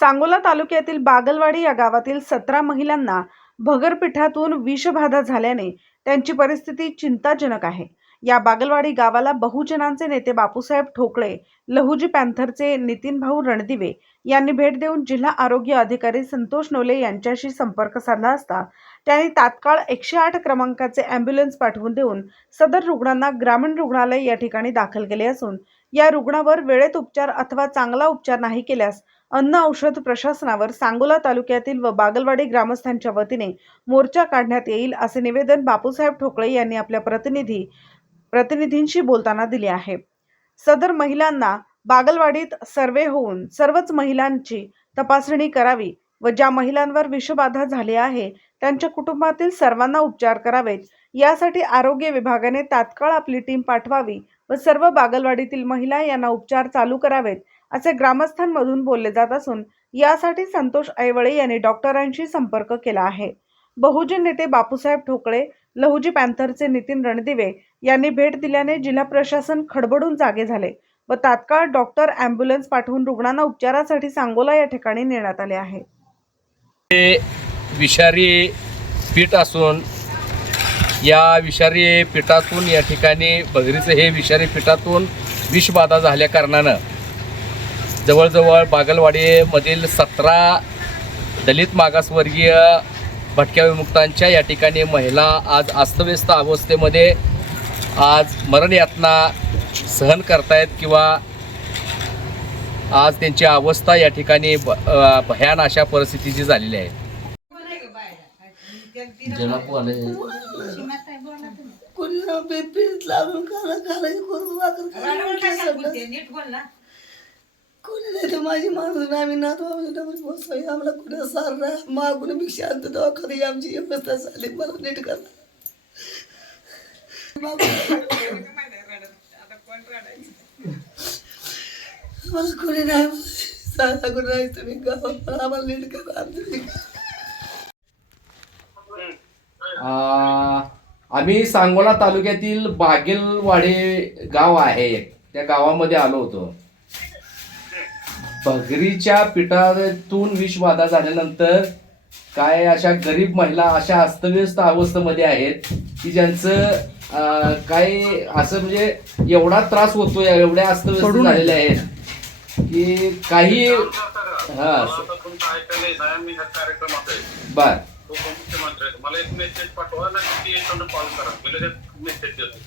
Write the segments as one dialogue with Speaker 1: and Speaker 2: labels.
Speaker 1: सांगोला तालुक्यातील बागलवाडी या गावातील सतरा महिलांना भगरपिठातून विषबाधा झाल्याने त्यांची परिस्थिती चिंताजनक आहे. या बागलवाडी गावाला बहुजनांचे नेते बापूसाहेब ठोकळे लहुजी पॅन्थरचे नितीन भाऊ रणदिवे यांनी भेट देऊन जिल्हा आरोग्य अधिकारी संतोष नोले यांच्याशी संपर्क साधला असता त्यांनी तात्काळ एकशे आठ क्रमांकाचे अँब्युलन्स पाठवून देऊन सदर रुग्णांना ग्रामीण रुग्णालय या ठिकाणी दाखल केले असून या रुग्णावर वेळेत उपचार अथवा चांगला उपचार नाही केल्यास अन्न औषध प्रशासनावर सांगोला तालुक्यातील व बागलवाडी ग्रामस्थांच्या वतीने मोर्चा काढण्यात येईल असे निवेदन बापूसाहेब ठोकळे यांनी आपल्या प्रतिनिधी प्रतिनिधींशी बोलताना दिले आहे. सदर महिलांना बागलवाडीत सर्वे होऊन सर्वच महिलांची तपासणी करावी व ज्या महिलांवर विषबाधा झाली आहे त्यांच्या कुटुंबातील सर्वांना उपचार करावेत. यासाठी आरोग्य विभागाने तात्काळ आपली टीम पाठवावी व सर्व बागलवाडीतील महिला यांना उपचार चालू करावेत. असे ग्रामस्थांमधून बोलले जात असून यासाठी संतोष ऐवळे यांनी डॉक्टरांशी संपर्क केला आहे. बहुजन नेते बापूसाहेब ठोकळे लहुजी पॅन्थरचे नितीन रणदिवे यांनी भेट दिल्याने जिल्हा प्रशासन खडबडून जागे झाले व तात्काळ डॉक्टर अँब्युलन्स पाठवून रुग्णांना उपचारासाठी सांगोला या ठिकाणी नेण्यात आले आहे.
Speaker 2: हे विषारी पीठ असून या विषारी पिठातून या ठिकाणी बगरीचं हे विषारी पिठातून विषबाधा झाल्या कारणानं जवळजवळ बागलवाडीमधील सतरा दलित मागासवर्गीय भटक्या विमुक्तांच्या या ठिकाणी महिला आज अस्तव्यस्त अवस्थेमध्ये आज मरणयातना सहन करतायत किंवा आज त्यांची अवस्था या ठिकाणी भयान अशा परिस्थितीची झालेली आहे.
Speaker 3: कोणी नाही तर माझी माणूस आम्ही नातो बसवाई आम्हाला कुठं सारला मागून भिक्षा आणतो तेव्हा कधी आमची व्यवस्था झाली. मला नीट करा. मला कोणी नाही साधा कोणी नाही. तुम्ही गावात आम्हाला नीट करा. आमचं
Speaker 2: आम्ही सांगोला तालुक्यातील बागेलवाडे गाव आहे. त्या गावामध्ये आलो होतो. बगरीच्या पिठातून विषबाधा झाल्यानंतर काय अशा गरीब महिला अशा अस्तव्यस्त अवस्थेमध्ये आहेत की ज्यांचं काय असं म्हणजे एवढा त्रास होतोय एवढ्या अस्तव्यस्त झालेल्या आहेत की काही हा. बर.
Speaker 4: उपमुख्यमंत्री आहेत मला एक मेसेज पाठवा ना किती याच्यावर कॉल करा. मी लगेच मेसेज देतो.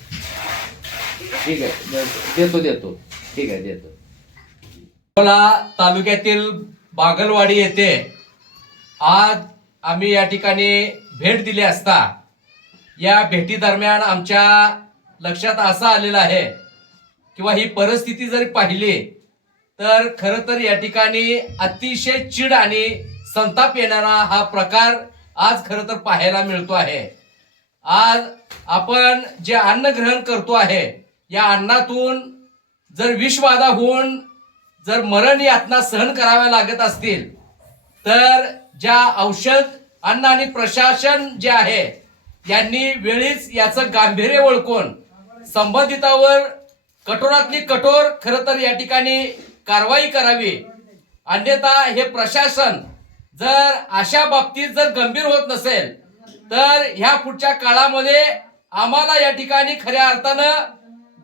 Speaker 2: ठीक आहे. देतो देतो. ठीक आहे देतो. अकोला तालुक्यातील बागलवाडी येथे आज आम्ही या ठिकाणी भेट दिली असता. या भेटी दरम्यान आमच्या लक्षात असं आलेलं आहे किंवा ही परिस्थिती जरी पाहिली तर खरं तर या ठिकाणी अतिशय चिड आणि संताप येणारा हा प्रकार आज खरं तर पाहायला मिळतो आहे. आज आपण जे अन्न ग्रहण करतो आहे या अन्नातून जर विषबाधा होऊन जर मरण यातना सहन कराव्या लागत असतील तर ज्या औषध अन्न आणि प्रशासन जे आहे यांनी वेळीच याचं गांभीर्य ओळखून संबंधितावर कठोरातली कठोर खरं तर या ठिकाणी कारवाई करावी. अन्यथा हे प्रशासन जर अशा बाबतीत जर गंभीर होत नसेल तर ह्या पुढच्या काळामध्ये आम्हाला या ठिकाणी खऱ्या अर्थानं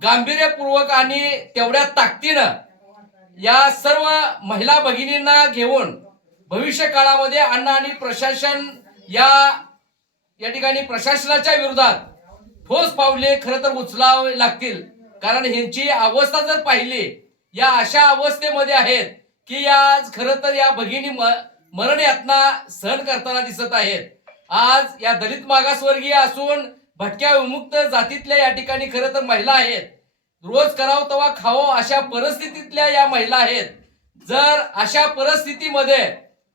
Speaker 2: गांभीर्यपूर्वक आणि तेवढ्या ताकदीनं या सर्व महिला भगिनींना घेऊन भविष्य काळामध्ये अन्न आणि प्रशासन या या ठिकाणी प्रशासनाच्या विरोधात ठोस पावले खरं तर उचलावे लागतील. कारण ह्यांची अवस्था जर पाहिली या अशा अवस्थेमध्ये आहेत की आज खरं तर या भगिनी म- मरण यातना सहन करताना दिसत आहेत. आज या दलित मागासवर्गीय असून भटक्या विमुक्त जातीतल्या या ठिकाणी खरं तर महिला आहेत. रोज करावं तवा खावं अशा परिस्थितीतल्या या महिला आहेत. जर अशा परिस्थितीमध्ये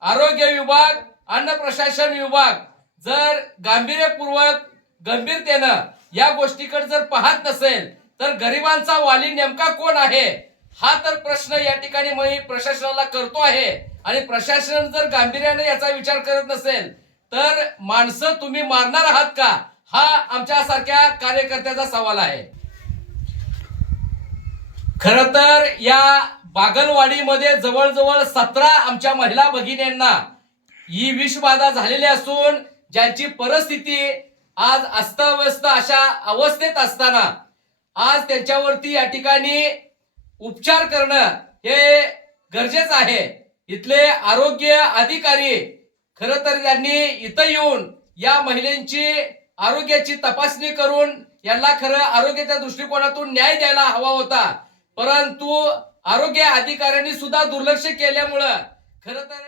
Speaker 2: आरोग्य विभाग अन्न प्रशासन विभाग जर गांभीर्यपूर्वक गंभीरतेनं या गोष्टीकडे जर पाहत नसेल तर गरिबांचा वाली नेमका कोण आहे? हा तर प्रश्न या ठिकाणी मी प्रशासनाला करतो आहे. आणि प्रशासन जर गांभीर्याने याचा विचार करत नसेल तर माणसं तुम्ही मारणार आहात का? हा आमच्यासारख्या कार्यकर्त्याचा सवाल आहे. खर तर या बागलवाडीमध्ये जवळजवळ सतरा आमच्या महिला भगिनींना ही विषबाधा झालेली असून ज्यांची परिस्थिती आज अस्ताव्यस्त अशा अवस्थेत असताना आज त्यांच्यावरती या ठिकाणी उपचार करणं हे गरजेचं आहे. इथले आरोग्य अधिकारी खर तर त्यांनी इथं येऊन या महिलांची आरोग्याची तपासणी करून यांना खरं आरोग्याच्या दृष्टिकोनातून न्याय द्यायला हवा होता. परंतु आरोग्य अधिकाऱ्यांनी सुद्धा दुर्लक्ष केल्यामुळं खरं तर